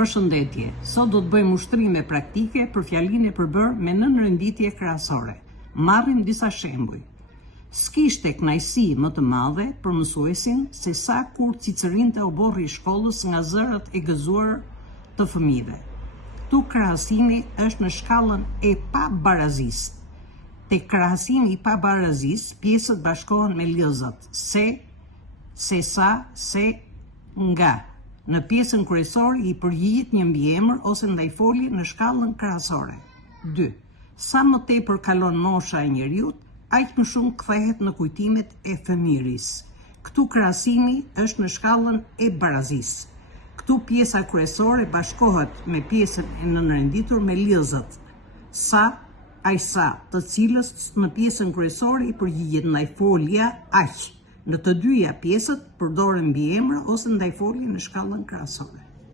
Përshëndetje, sot do të bëjmë ushtrime praktike për fjalinë e përbërë me nënrenditje krahasore. Marrim disa shembuj. S'kishte kënaqësi më të madhe për mësuesin se sa kur cicërinte oborri i shkollës nga zërat e gëzuar të fëmijëve. Ktu krahasimi është në shkallën e pabarazisë. Tek krahasimi i pabarazisë, pjesët bashkohen me lëzat se, sa, se, nga. Në pjesën kryesore i përgjigjet një mbiemër ose ndajfolje në shkallën krahasore. 2. Sa më tepër kalon mosha e njeriut, aq më shumë kthehet në kujtimet e fëmiris. Ktu krahasimi është në shkallën e barazisë. Ktu pjesa kryesore bashkohet me pjesën e nënrenditur me lëzat sa, sa, të cilës në pjesën kryesore i përgjigjet ndajfolja aq. Në të dyja pjesët përdoren mbiemra ose ndajfolje në shkallën krahasore.